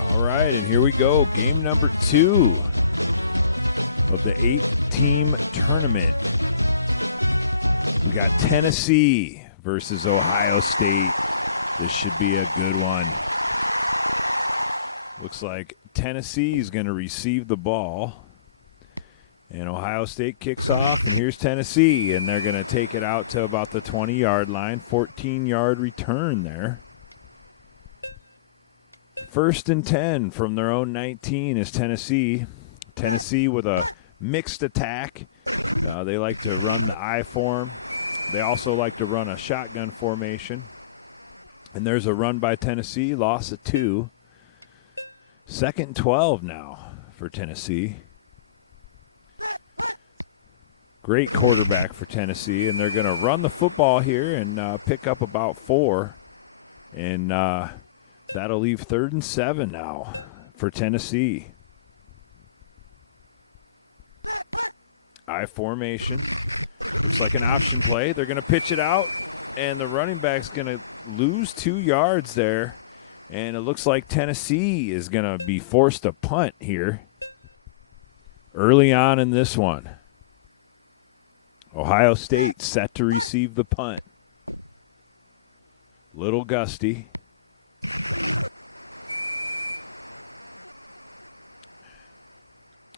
All right, and here we go. Game number 2 of the 8-team tournament. We got Tennessee versus Ohio State. This should be a good one. Looks like Tennessee is going to receive the ball. And Ohio State kicks off, and here's Tennessee, and they're going to take it out to about the 20-yard line, 14-yard return there. 1st and 10 from their own 19 is Tennessee. Tennessee with a mixed attack. They like to run the I form. They also like to run a shotgun formation. And there's a run by Tennessee, loss of 2. 2nd and 12 now for Tennessee. Great quarterback for Tennessee, and they're going to run the football here and pick up about 4. And that'll leave 3rd and 7 now for Tennessee. I formation. Looks like an option play. They're going to pitch it out, and the running back's going to lose 2 yards there. And it looks like Tennessee is going to be forced to punt here early on in this one. Ohio State set to receive the punt. Little gusty.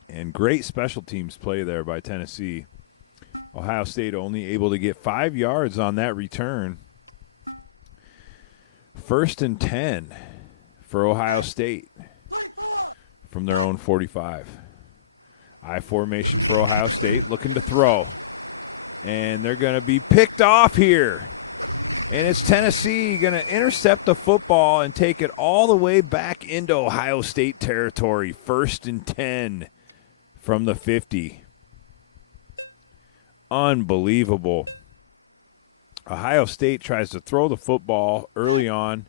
And great special teams play there by Tennessee. Ohio State only able to get 5 yards on that return. 1st and 10 for Ohio State from their own 45. I formation for Ohio State, looking to throw. And they're going to be picked off here. And it's Tennessee going to intercept the football and take it all the way back into Ohio State territory. 1st and 10 from the 50. Unbelievable. Ohio State tries to throw the football early on,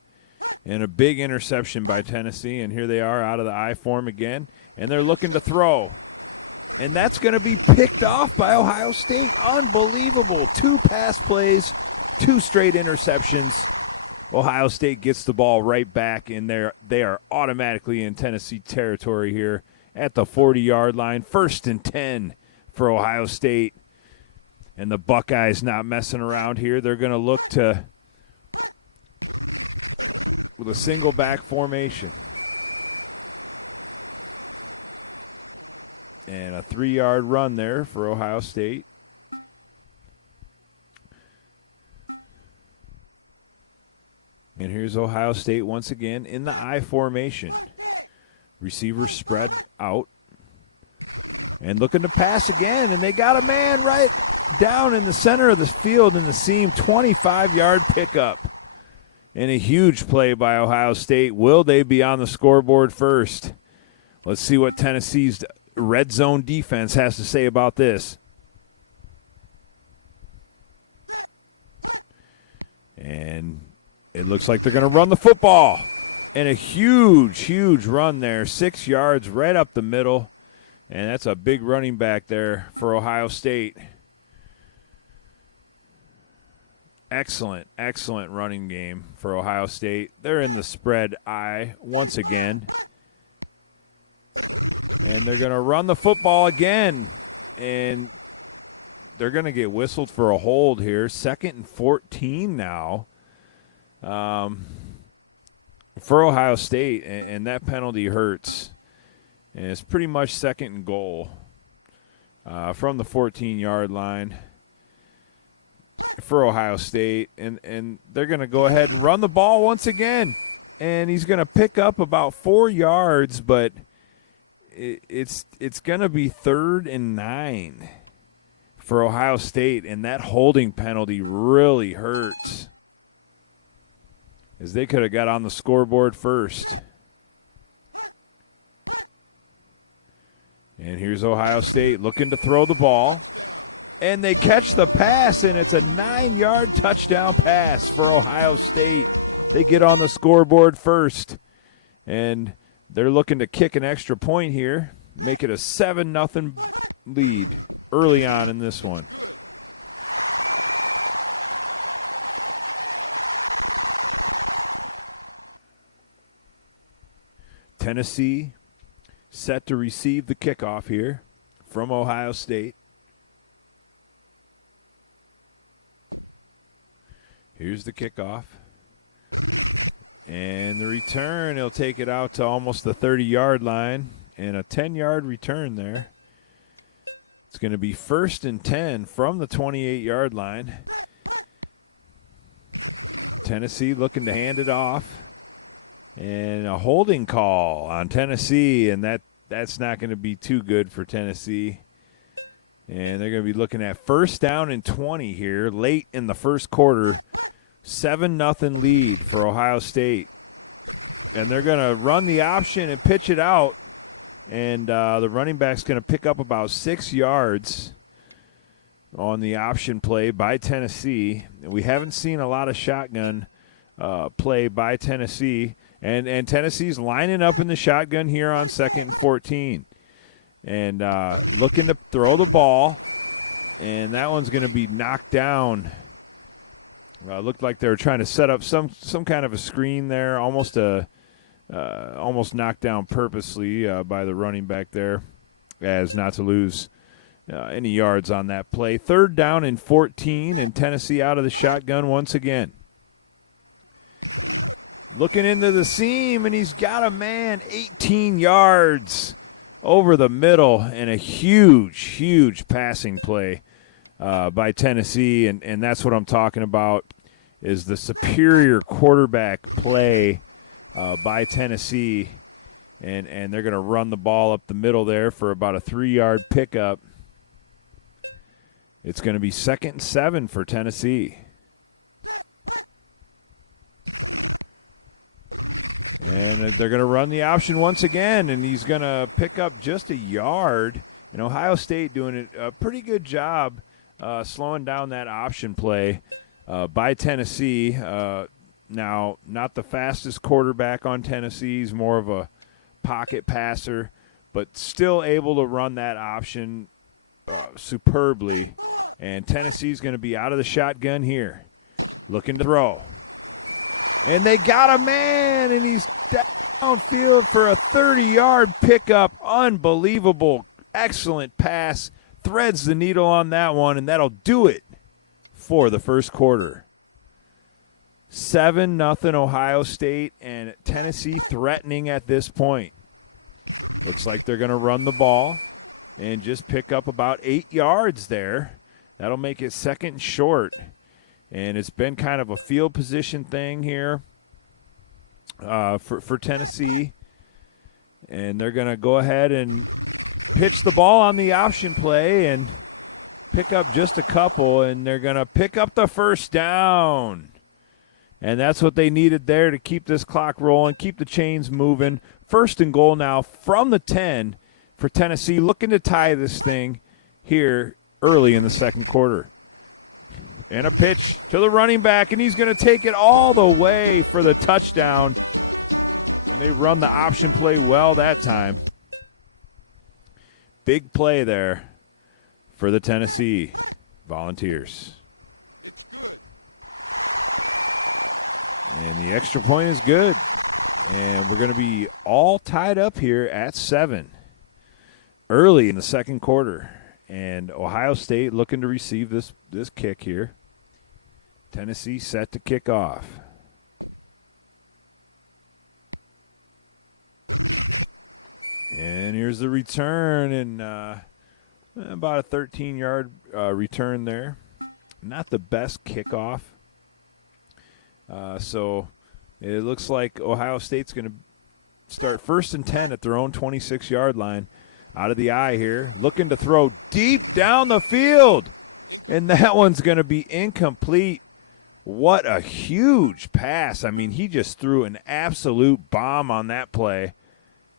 and a big interception by Tennessee. And here they are out of the I form again, and they're looking to throw. And that's going to be picked off by Ohio State. Unbelievable. 2 pass plays, 2 straight interceptions. Ohio State gets the ball right back, and they are automatically in Tennessee territory here at the 40-yard line. 1st and 10 for Ohio State. And the Buckeyes not messing around here. They're going to look to with a single back formation. And a 3-yard run there for Ohio State. And here's Ohio State once again in the I formation. Receivers spread out. And looking to pass again. And they got a man right down in the center of the field in the seam. 25-yard pickup. And a huge play by Ohio State. Will they be on the scoreboard first? Let's see what Tennessee's red zone defense has to say about this. And it looks like they're going to run the football. And a huge run there. 6 yards right up the middle. And that's a big running back there for Ohio State. Excellent running game for Ohio State. They're in the spread I once again. And they're going to run the football again. And they're going to get whistled for a hold here. 2nd and 14 now for Ohio State. And that penalty hurts. And it's pretty much 2nd and goal from the 14-yard line for Ohio State. And they're going to go ahead and run the ball once again. And he's going to pick up about 4 yards, but it's going to be 3rd and 9 for Ohio State. And that holding penalty really hurts, as they could have got on the scoreboard first. And here's Ohio State looking to throw the ball. And they catch the pass, and it's a 9-yard touchdown pass for Ohio State. They get on the scoreboard first. And they're looking to kick an extra point here, make it a 7-0 lead early on in this one. Tennessee set to receive the kickoff here from Ohio State. Here's the kickoff. And the return, he'll take it out to almost the 30-yard line, and a 10-yard return there. It's going to be 1st and 10 from the 28-yard line. Tennessee looking to hand it off. And a holding call on Tennessee, and that's not going to be too good for Tennessee. And they're going to be looking at 1st down and 20 here late in the first quarter. 7-0 lead for Ohio State. And they're going to run the option and pitch it out. And the running back's going to pick up about 6 yards on the option play by Tennessee. We haven't seen a lot of shotgun play by Tennessee. And Tennessee's lining up in the shotgun here on 2nd and 14. And looking to throw the ball. And that one's going to be knocked down. Looked like they were trying to set up some kind of a screen there, almost knocked down purposely by the running back there, as not to lose any yards on that play. 3rd down and 14, and Tennessee out of the shotgun once again. Looking into the seam, and he's got a man 18 yards over the middle, and a huge passing play by Tennessee, and that's what I'm talking about, is the superior quarterback play by Tennessee, and they're going to run the ball up the middle there for about a 3-yard pickup. It's going to be 2nd and 7 for Tennessee. And they're going to run the option once again, and he's going to pick up just a yard. And Ohio State doing a pretty good job slowing down that option play by Tennessee. Now, not the fastest quarterback on Tennessee. He's more of a pocket passer, but still able to run that option superbly. And Tennessee's going to be out of the shotgun here, looking to throw. And they got a man, and he's downfield for a 30-yard pickup. Unbelievable, excellent pass. Threads the needle on that one, and that'll do it for the first quarter. 7-0 Ohio State, and Tennessee threatening at this point. Looks like they're going to run the ball and just pick up about 8 yards there. That'll make it 2nd and short. And it's been kind of a field position thing here for Tennessee. And they're going to go ahead and pitch the ball on the option play and pick up just a couple. And they're going to pick up the 1st down. And that's what they needed there to keep this clock rolling, keep the chains moving. 1st and goal now from the 10 for Tennessee, looking to tie this thing here early in the second quarter. And a pitch to the running back, and he's going to take it all the way for the touchdown. And they run the option play well that time. Big play there for the Tennessee Volunteers. And the extra point is good. And we're going to be all tied up here at 7 early in the second quarter. And Ohio State looking to receive this kick here. Tennessee set to kick off. And here's the return, and about a 13-yard return there. Not the best kickoff. So it looks like Ohio State's going to start 1st and 10 at their own 26-yard line. Out of the eye here, looking to throw deep down the field. And that one's going to be incomplete. What a huge pass. I mean, he just threw an absolute bomb on that play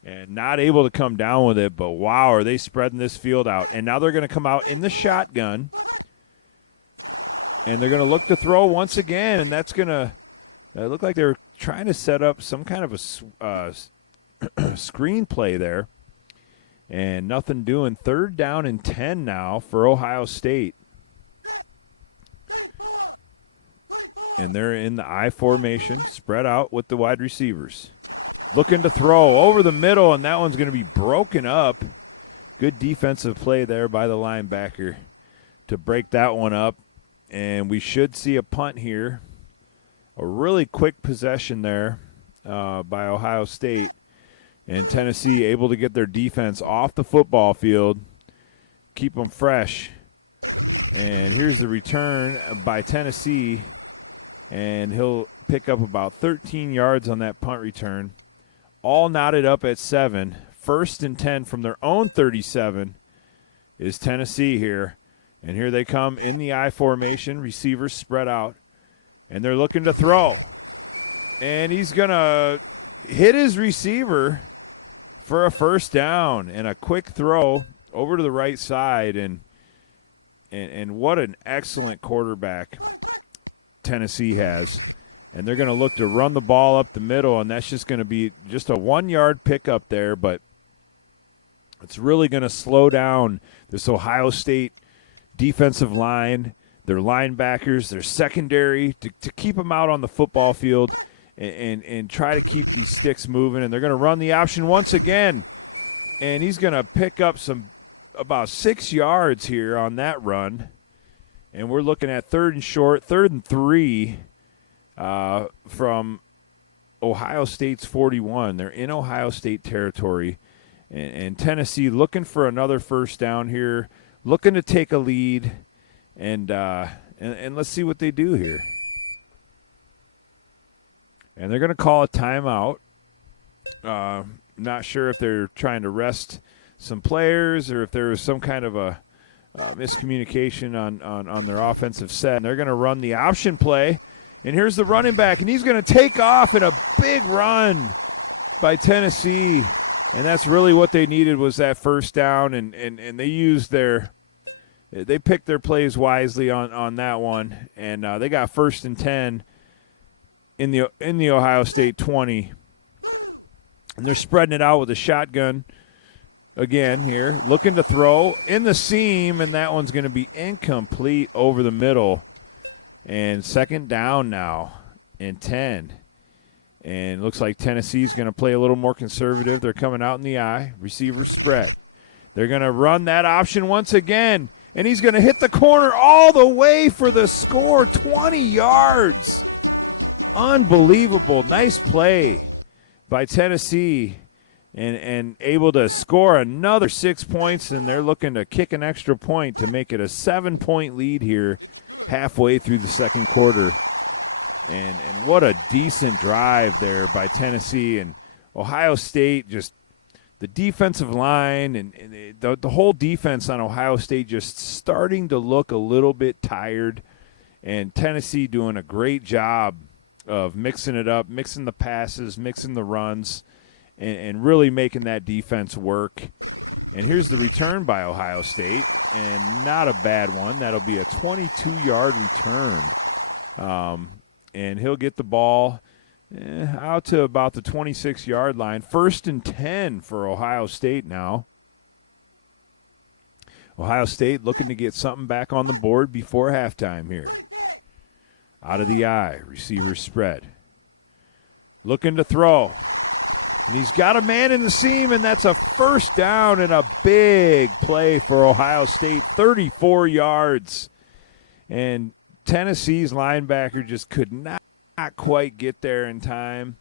and not able to come down with it. But, wow, are they spreading this field out. And now they're going to come out in the shotgun. And they're going to look to throw once again. And that's going to look like they're trying to set up some kind of a screen play there. And nothing doing. 3rd down and 10 now for Ohio State. And they're in the I formation, spread out with the wide receivers. looking to throw over the middle, and that one's going to be broken up. Good defensive play there by the linebacker to break that one up. And we should see a punt here. A really quick possession there by Ohio State. And Tennessee able to get their defense off the football field, keep them fresh. And here's the return by Tennessee. And he'll pick up about 13 yards on that punt return. All knotted up at 7. 1st and 10 from their own 37 is Tennessee here. And here they come in the I formation. Receivers spread out. And they're looking to throw. And he's going to hit his receiver for a first down. And a quick throw over to the right side. And what an excellent quarterback Tennessee has. And they're going to look to run the ball up the middle. And that's just going to be just a 1-yard pickup there. But it's really going to slow down this Ohio State defensive line, their linebackers, their secondary, to keep them out on the football field and try to keep these sticks moving. And they're going to run the option once again. And he's going to pick up about 6 yards here on that run. And we're looking at 3rd and short, 3rd and 3 from Ohio State's 41. They're in Ohio State territory. And Tennessee looking for another first down here, looking to take a lead, and let's see what they do here. And they're going to call a timeout. Not sure if they're trying to rest some players or if there was some kind of a miscommunication on their offensive set. And they're going to run the option play. And here's the running back, and he's going to take off in a big run by Tennessee. And that's really what they needed was that first down, and they used they picked their plays wisely on that one, and they got 1st and 10 in the Ohio State 20, and they're spreading it out with a shotgun again here, looking to throw in the seam, and that one's going to be incomplete over the middle, and 2nd down now and 10. And it looks like Tennessee's going to play a little more conservative. They're coming out in the I. Receivers spread. They're going to run that option once again. And he's going to hit the corner all the way for the score. 20 yards. Unbelievable. Nice play by Tennessee. And able to score another 6 points. And they're looking to kick an extra point to make it a 7-point lead here halfway through the second quarter. And what a decent drive there by Tennessee. And Ohio State, just the defensive line and the whole defense on Ohio State just starting to look a little bit tired. And Tennessee doing a great job of mixing it up, mixing the passes, mixing the runs, and really making that defense work. And here's the return by Ohio State, and not a bad one. That'll be a 22-yard return. And he'll get the ball out to about the 26-yard line. 1st and 10 for Ohio State now. Ohio State looking to get something back on the board before halftime here. Out of the I, receiver spread. Looking to throw. And he's got a man in the seam, and that's a first down and a big play for Ohio State. 34 yards. And Tennessee's linebacker just could not quite get there in time.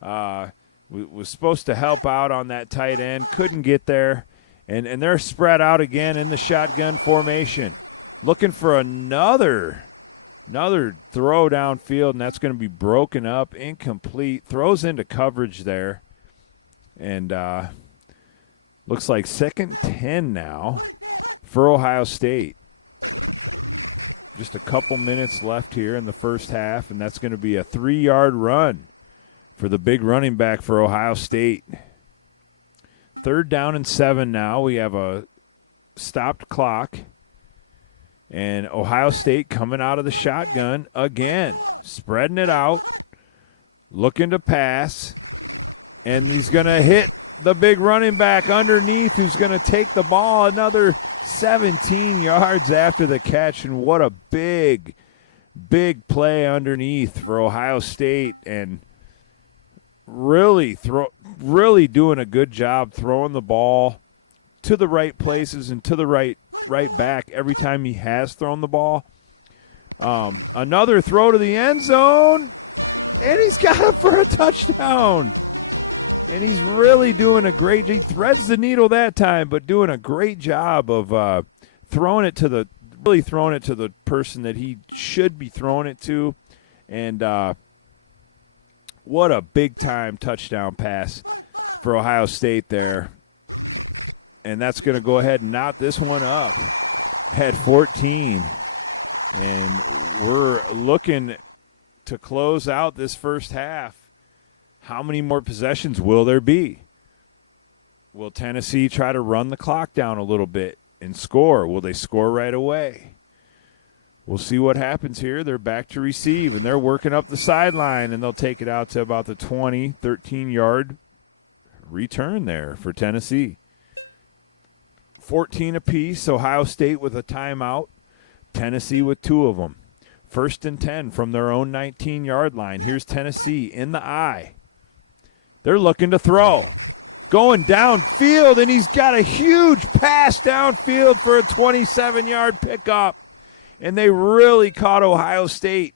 Was supposed to help out on that tight end, couldn't get there. And they're spread out again in the shotgun formation. Looking for another throw downfield, and that's going to be broken up, incomplete. Throws into coverage there. And looks like 2nd 10 now for Ohio State. Just a couple minutes left here in the first half, and that's going to be a 3-yard run for the big running back for Ohio State. 3rd down and 7 now. We have a stopped clock. And Ohio State coming out of the shotgun again, spreading it out, looking to pass. And he's going to hit the big running back underneath who's going to take the ball another 17 yards after the catch. And what a big play underneath for Ohio Sate. And really doing a good job throwing the ball to the right places and to the right back every time he has thrown the ball. Another throw to the end zone, and he's got it for a touchdown. And he's really doing a great job. He threads the needle that time, but doing a great job of throwing it to the person that he should be throwing it to. And what a big-time touchdown pass for Ohio State there. And that's going to go ahead and knot this one up at 14. And we're looking to close out this first half. How many more possessions will there be? Will Tennessee try to run the clock down a little bit and score? Will they score right away? We'll see what happens here. They're back to receive, and they're working up the sideline, and they'll take it out to about the 20, 13-yard return there for Tennessee. 14 apiece, Ohio State with a timeout, Tennessee with 2 of them. 1st and 10 from their own 19-yard line. Here's Tennessee in the eye. They're looking to throw. Going downfield, and he's got a huge pass downfield for a 27-yard pickup. And they really caught Ohio State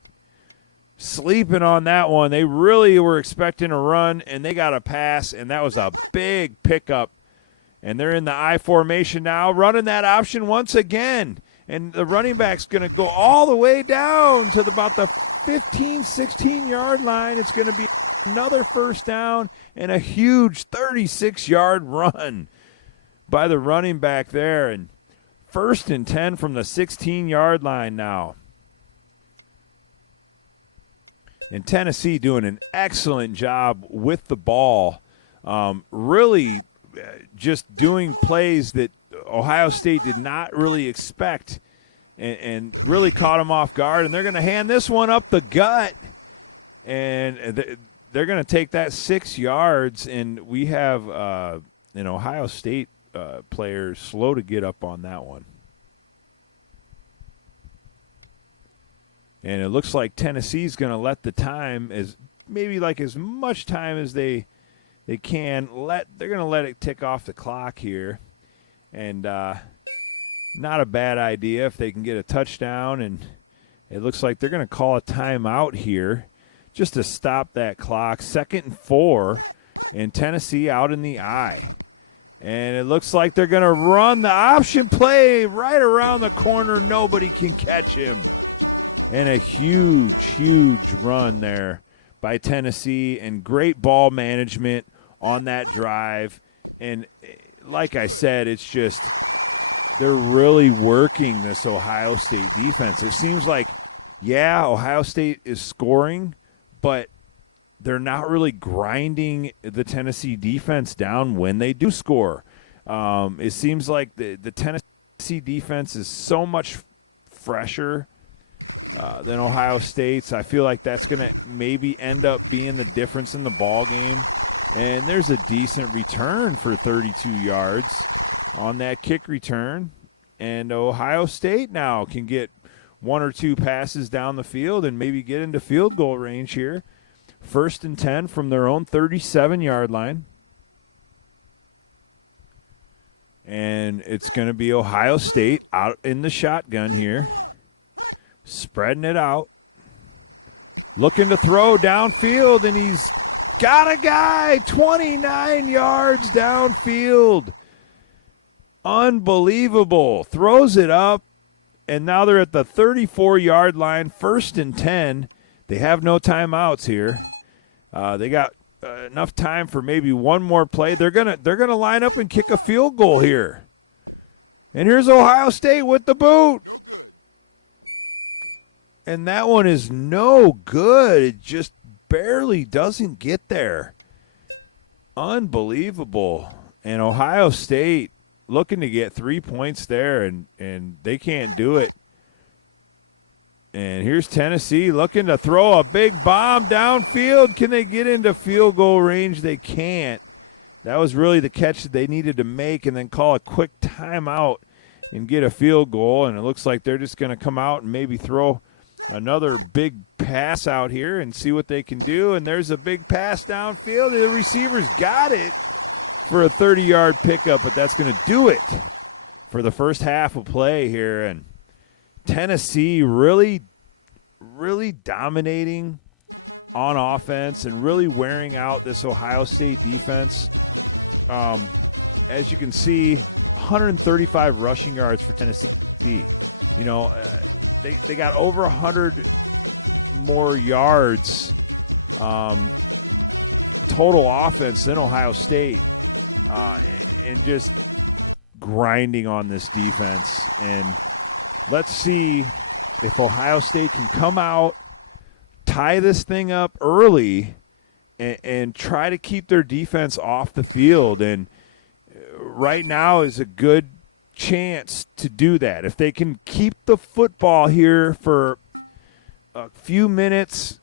sleeping on that one. They really were expecting a run, and they got a pass, and that was a big pickup. And they're in the I formation now, running that option once again. And the running back's going to go all the way down to about the 15, 16-yard line. It's going to be another first down and a huge 36-yard run by the running back there. And 1st and 10 from the 16-yard line now. And Tennessee doing an excellent job with the ball. Really just doing plays that Ohio State did not really expect and really caught them off guard. And they're going to hand this one up the gut. And they're going to take that 6 yards. And we have an Ohio State player slow to get up on that one. And it looks like Tennessee's going to let the time, as much time as they can. They're going to let it tick off the clock here. And not a bad idea if they can get a touchdown. And it looks like they're going to call a timeout here just to stop that clock. 2nd and 4, and Tennessee out in the eye. And it looks like they're going to run the option play right around the corner. Nobody can catch him. And a huge, huge run there by Tennessee, and great ball management on that drive. And like I said, it's just they're really working this Ohio State defense. It seems like, Ohio State is scoring, but they're not really grinding the Tennessee defense down when they do score. It seems like the Tennessee defense is so much fresher than Ohio State's. I feel like that's going to maybe end up being the difference in the ball game. And there's a decent return for 32 yards on that kick return. And Ohio State now can get 1 or 2 passes down the field and maybe get into field goal range here. 1st and 10 from their own 37-yard line. And it's going to be Ohio State out in the shotgun here. Spreading it out. Looking to throw downfield, and he's got a guy 29 yards downfield. Unbelievable. Throws it up, and now they're at the 34-yard line, 1st and 10. They have no timeouts here. They got enough time for maybe one more play. They're gonna line up and kick a field goal here. And here's Ohio State with the boot. And that one is no good. It just barely doesn't get there. Unbelievable. And Ohio State looking to get 3 points there, and they can't do it. And here's Tennessee looking to throw a big bomb downfield. Can they get into field goal range? They can't. That was really the catch that they needed to make, and then call a quick timeout and get a field goal. And it looks like they're just going to come out and maybe throw another big pass out here and see what they can do. And there's a big pass downfield. The receiver's got it for a 30-yard pickup, but that's going to do it for the first half of play here. And Tennessee really, really dominating on offense and really wearing out this Ohio State defense. As you can see, 135 rushing yards for Tennessee. You know, they got over 100 more yards total offense than Ohio State, and just grinding on this defense. And let's see if Ohio State can come out, tie this thing up early, and try to keep their defense off the field. And right now is a good chance to do that. If they can keep the football here for a few minutes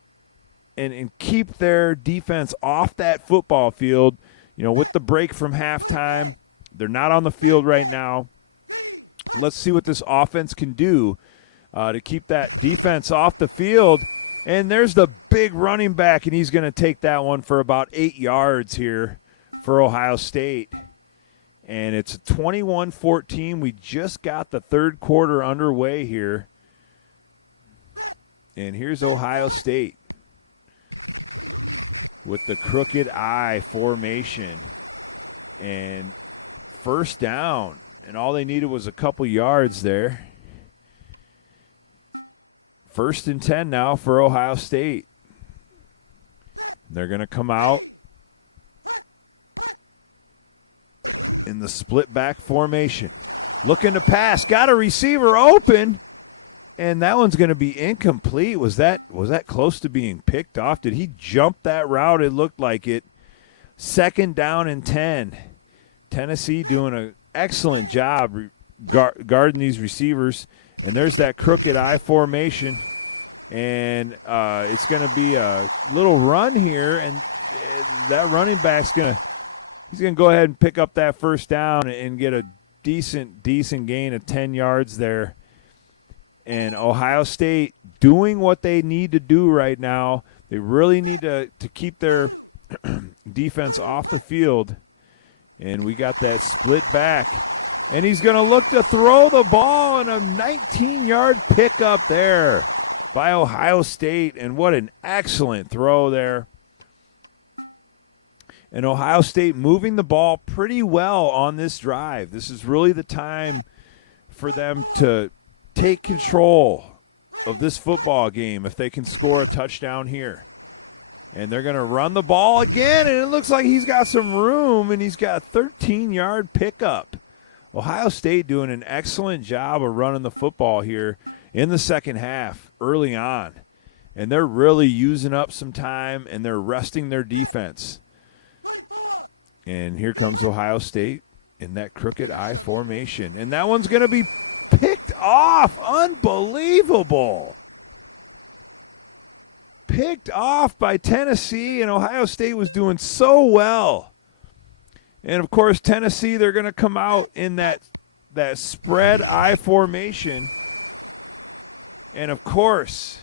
and keep their defense off that football field, you know, with the break from halftime, they're not on the field right now. Let's see what this offense can do to keep that defense off the field. And there's the big running back, and he's going to take that one for about 8 yards here for Ohio State. And it's 21-14. We just got the third quarter underway here. And here's Ohio State with the crooked I formation. And first down. And all they needed was a couple yards there. 1st and 10 now for Ohio State. They're going to come out in the split back formation. Looking to pass. Got a receiver open. And that one's going to be incomplete. Was that close to being picked off? Did he jump that route? It looked like it. 2nd down and 10. Tennessee doing an excellent job guarding these receivers. And there's that crooked I formation. And it's going to be a little run here. And that running back's going to – he's going to go ahead and pick up that first down and get a decent gain of 10 yards there. And Ohio State doing what they need to do right now. They really need to keep their defense off the field. And we got that split back. And he's going to look to throw the ball, and a 19-yard pickup there by Ohio State. And what an excellent throw there. And Ohio State moving the ball pretty well on this drive. This is really the time for them to take control of this football game if they can score a touchdown here. And they're going to run the ball again, and it looks like he's got some room, and he's got a 13-yard pickup. Ohio State doing an excellent job of running the football here in the second half early on. And they're really using up some time, and they're resting their defense. And here comes Ohio State in that crooked I formation. And that one's going to be picked off. Unbelievable. Picked off by Tennessee, and Ohio State was doing so well. And, of course, Tennessee, they're going to come out in that spread I formation. And, of course,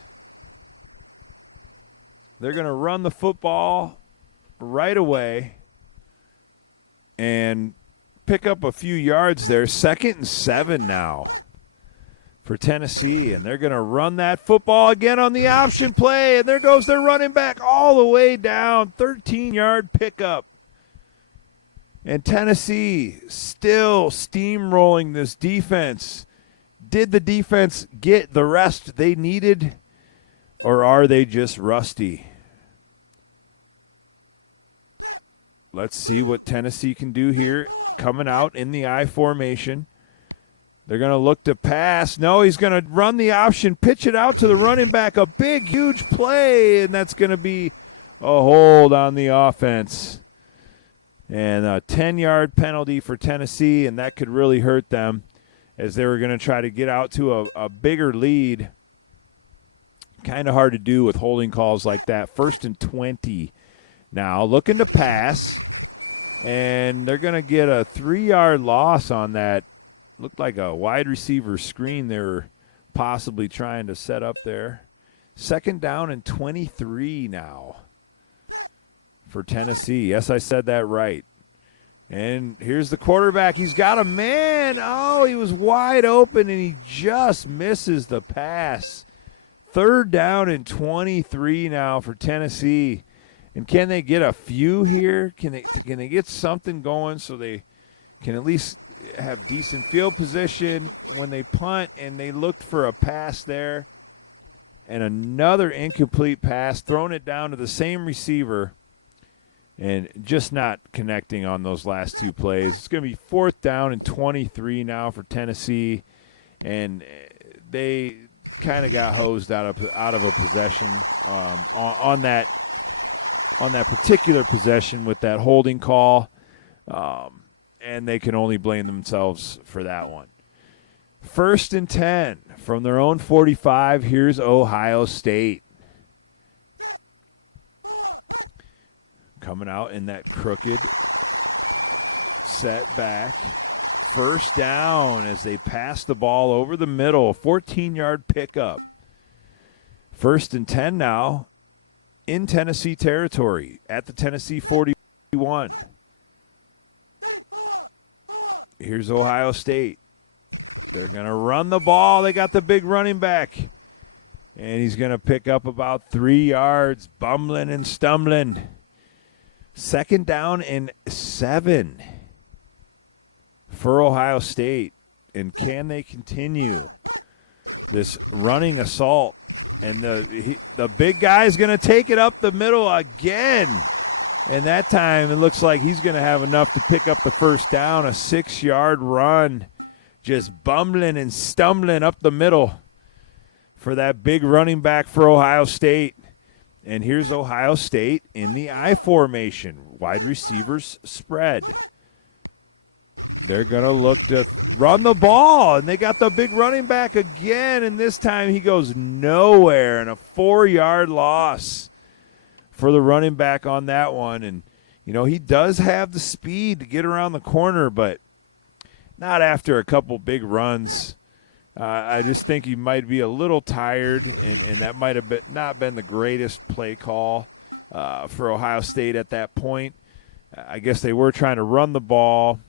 they're going to run the football right away and pick up a few yards there. 2nd and 7 now for Tennessee, and they're going to run that football again on the option play, and there goes their running back all the way down, 13-yard pickup. And Tennessee still steamrolling this defense. Did the defense get the rest they needed, or are they just rusty? Let's see what Tennessee can do here, coming out in the I formation. They're going to look to pass. No, he's going to run the option, pitch it out to the running back. A big, huge play, and that's going to be a hold on the offense. And a 10-yard penalty for Tennessee, and that could really hurt them as they were going to try to get out to a bigger lead. Kind of hard to do with holding calls like that. 1st and 20 now. Looking to pass, and they're going to get a 3-yard loss on that. Looked like a wide receiver screen they were possibly trying to set up there. Second down and 23 now for Tennessee. Yes, I said that right. And here's the quarterback. He's got a man. Oh, he was wide open, and he just misses the pass. Third down and 23 now for Tennessee. And can they get a few here? Can they get something going so they can at least have decent field position when they punt? And they looked for a pass there. And another incomplete pass, throwing it down to the same receiver and just not connecting on those last two plays. It's going to be fourth down and 23 now for Tennessee, and they kind of got hosed out of a possession on that particular possession with that holding call, and they can only blame themselves for that one. First and 10 from their own 45. Here's Ohio State. Coming out in that crooked setback. First down as they pass the ball over the middle. 14-yard pickup. First and 10 now in Tennessee territory at the Tennessee 41. Here's Ohio State. They're going to run the ball. They got the big running back. And he's going to pick up about 3 yards, bumbling and stumbling. Second down and 7 for Ohio State. And can they continue this running assault? And the big guy is going to take it up the middle again. And that time it looks like he's going to have enough to pick up the first down. A 6-yard run. Just bumbling and stumbling up the middle for that big running back for Ohio State. And here's Ohio State in the I formation. Wide receivers spread. They're going to look to run the ball, and they got the big running back again, and this time he goes nowhere, and a 4-yard loss for the running back on that one. And, you know, he does have the speed to get around the corner, but not after a couple big runs. I just think he might be a little tired, and that might have not been the greatest play call for Ohio State at that point. I guess they were trying to run the ball,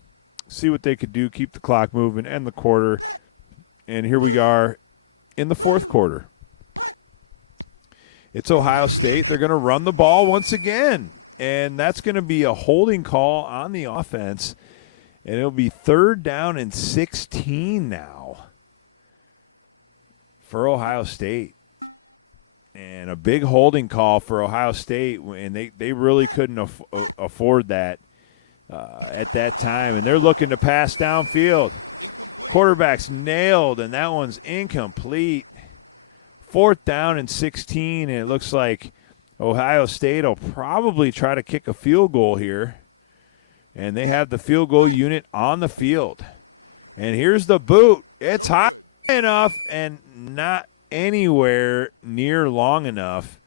see what they could do, keep the clock moving, end the quarter. And here we are in the fourth quarter. It's Ohio State. They're going to run the ball once again, and that's going to be a holding call on the offense. And it'll be third down and 16 now for Ohio State. And a big holding call for Ohio State, and they really couldn't afford that at that time. And they're looking to pass downfield. Quarterback's nailed, and that one's incomplete. Fourth down and 16, and it looks like Ohio State will probably try to kick a field goal here. And they have the field goal unit on the field. And here's the boot. It's high enough and not anywhere near long enough.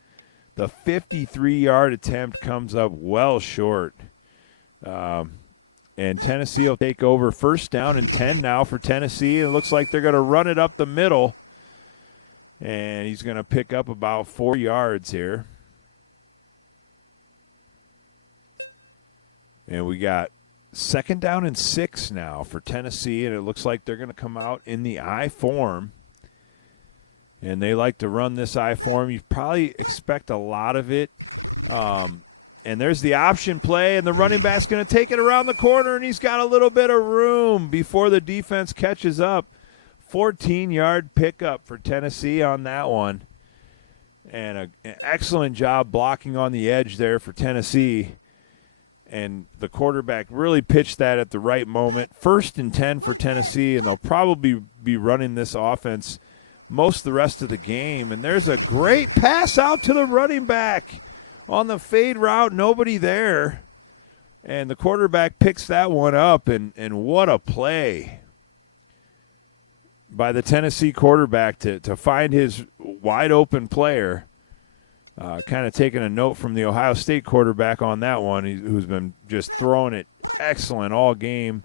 The 53-yard attempt comes up well short. And Tennessee will take over. First down and 10 now for Tennessee. It looks like they're going to run it up the middle. And he's going to pick up about 4 yards here. And we got second down and 6 now for Tennessee, and it looks like they're going to come out in the I form. And they like to run this I form. You probably expect a lot of it. And there's the option play, and the running back's going to take it around the corner, and he's got a little bit of room before the defense catches up. 14-yard pickup for Tennessee on that one. And an excellent job blocking on the edge there for Tennessee. And the quarterback really pitched that at the right moment. First and 10 for Tennessee, and they'll probably be running this offense most of the rest of the game. And there's a great pass out to the running back on the fade route. Nobody there. And the quarterback picks that one up, and what a play by the Tennessee quarterback to find his wide-open player. Kind of taking a note from the Ohio State quarterback on that one, who's been just throwing it excellent all game.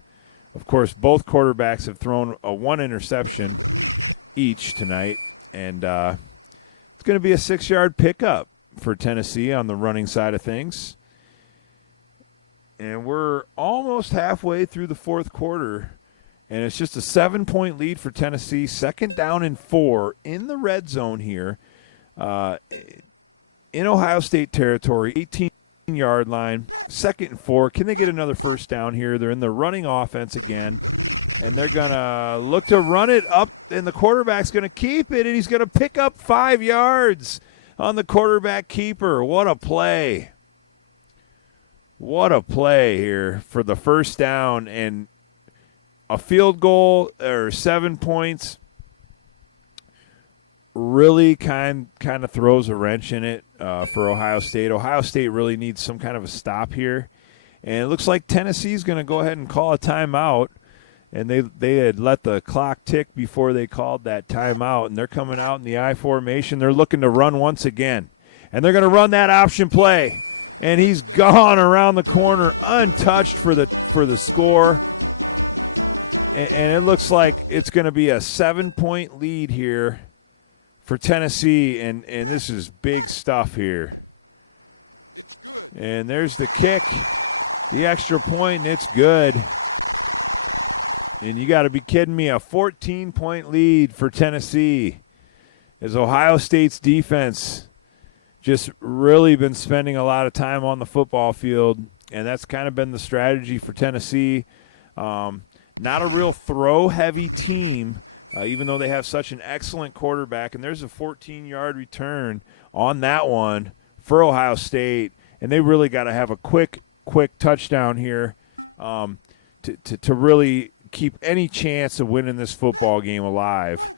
Of course, both quarterbacks have thrown one interception each tonight, and it's going to be a 6-yard pickup for Tennessee on the running side of things. And we're almost halfway through the fourth quarter, and it's just a 7-point lead for Tennessee. 2nd down and 4 in the red zone here in Ohio State territory, 18-yard line, 2nd and 4. Can they get another first down here? They're in the running offense again, and they're going to look to run it up, and the quarterback's going to keep it, and he's going to pick up 5 yards on the quarterback keeper. What a play. What a play here for the first down and a field goal or 7 points. Really kind of throws a wrench in it for Ohio State. Ohio State really needs some kind of a stop here. And it looks like Tennessee's going to go ahead and call a timeout. And they had let the clock tick before they called that timeout. And they're coming out in the I formation. They're looking to run once again. And they're going to run that option play. And he's gone around the corner untouched for the score. And it looks like it's going to be a 7-point lead here for Tennessee. And this is big stuff here. And there's the kick, the extra point, and it's good. And you got to be kidding me, a 14-point lead for Tennessee as Ohio State's defense just really been spending a lot of time on the football field, and that's kind of been the strategy for Tennessee. Not a real throw-heavy team, even though they have such an excellent quarterback, and there's a 14-yard return on that one for Ohio State, and they really got to have a quick touchdown here to really keep any chance of winning this football game alive.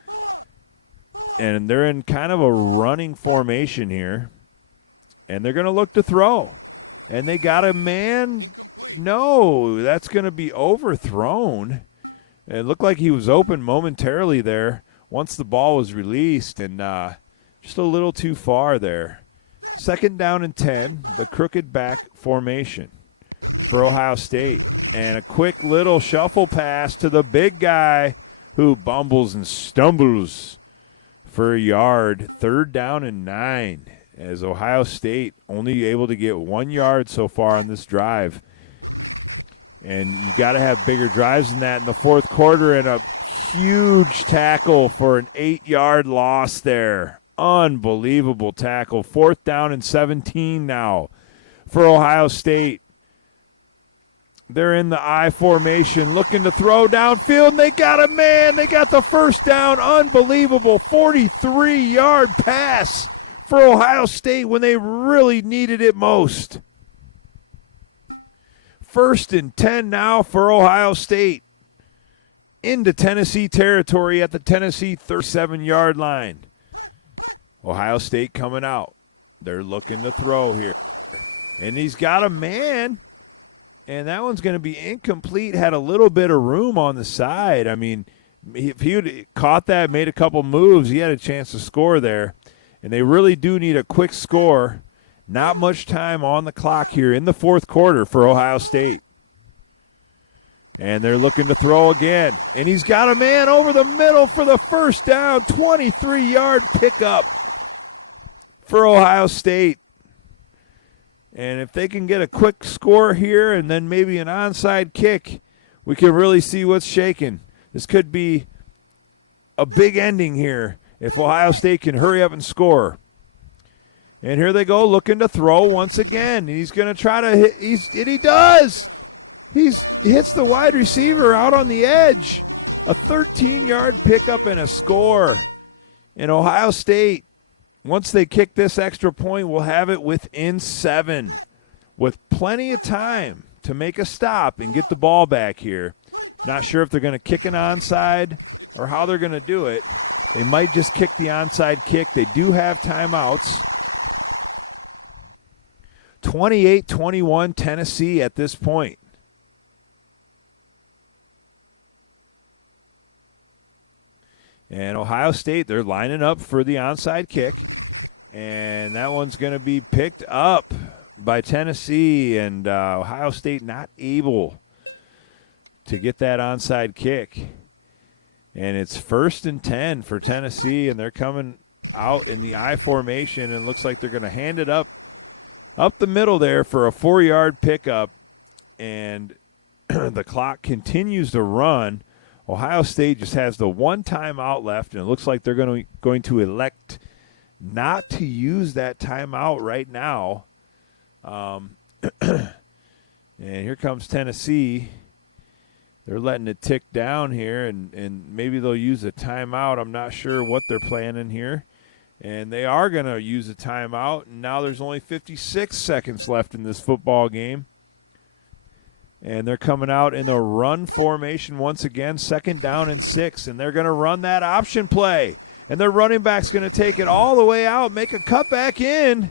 And they're in kind of a running formation here. And they're going to look to throw. And they got a man. No, that's going to be overthrown. It looked like he was open momentarily there once the ball was released. And just a little too far there. 2nd down and 10, the crooked back formation for Ohio State. And a quick little shuffle pass to the big guy who bumbles and stumbles for a yard. 3rd down and 9 as Ohio State only able to get 1 yard so far on this drive. And you got to have bigger drives than that in the fourth quarter, and a huge tackle for an 8-yard loss there. Unbelievable tackle. 4th down and 17 now for Ohio State. They're in the I formation looking to throw downfield, and they got a man. They got the first down. Unbelievable 43-yard pass for Ohio State when they really needed it most. 1st and 10 now for Ohio State into Tennessee territory at the Tennessee 37-yard line. Ohio State coming out. They're looking to throw here. And he's got a man. And that one's going to be incomplete. Had a little bit of room on the side. I mean, if he would caught that, made a couple moves, he had a chance to score there. And they really do need a quick score. Not much time on the clock here in the fourth quarter for Ohio State. And they're looking to throw again. And he's got a man over the middle for the first down. 23-yard pickup for Ohio State. And if they can get a quick score here and then maybe an onside kick, we can really see what's shaking. This could be a big ending here if Ohio State can hurry up and score. And here they go looking to throw once again. He's going to try to hit. He does. He hits the wide receiver out on the edge. A 13-yard pickup and a score. And Ohio State, once they kick this extra point, will have it within 7 with plenty of time to make a stop and get the ball back here. Not sure if they're going to kick an onside or how they're going to do it. They might just kick the onside kick. They do have timeouts. 28-21 Tennessee at this point. And Ohio State, they're lining up for the onside kick. And that one's going to be picked up by Tennessee. And Ohio State not able to get that onside kick. And it's 1st and 10 for Tennessee. And they're coming out in the I formation, and looks like they're going to hand it up the middle there for a 4-yard pickup, and the clock continues to run. Ohio State just has the one timeout left, and it looks like they're going to elect not to use that timeout right now. And here comes Tennessee. They're letting it tick down here, and maybe they'll use a timeout. I'm not sure what they're planning here. And they are going to use a timeout, and now there's only 56 seconds left in this football game. And they're coming out in the run formation once again, 2nd down and 6, and they're going to run that option play. And their running back's going to take it all the way out, make a cutback in,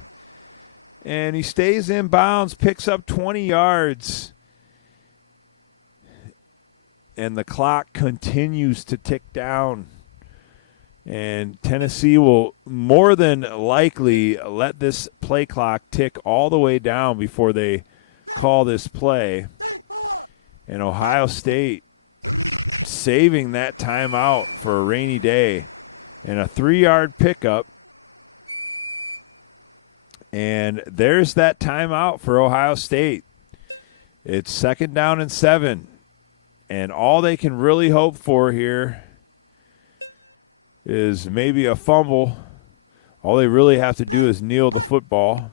and he stays in bounds, picks up 20 yards. And the clock continues to tick down. And Tennessee will more than likely let this play clock tick all the way down before they call this play. And Ohio State saving that timeout for a rainy day. And a 3-yard pickup. And there's that timeout for Ohio State. It's 2nd down and 7. And all they can really hope for here is maybe a fumble. All they really have to do is kneel the football.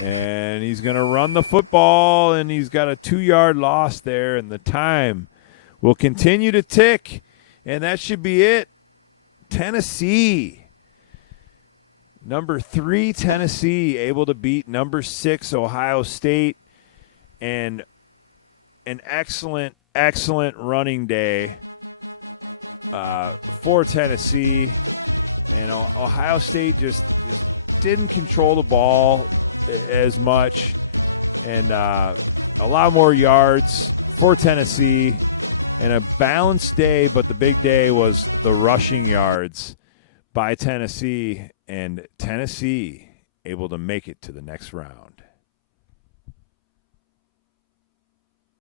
And he's going to run the football, and he's got a 2-yard loss there, and the time will continue to tick, and that should be it. Tennessee, number 3 Tennessee, able to beat number 6 Ohio State, and an excellent running day for Tennessee. And Ohio State just didn't control the ball as much, and a lot more yards for Tennessee, and a balanced day, but the big day was the rushing yards by Tennessee, and Tennessee able to make it to the next round.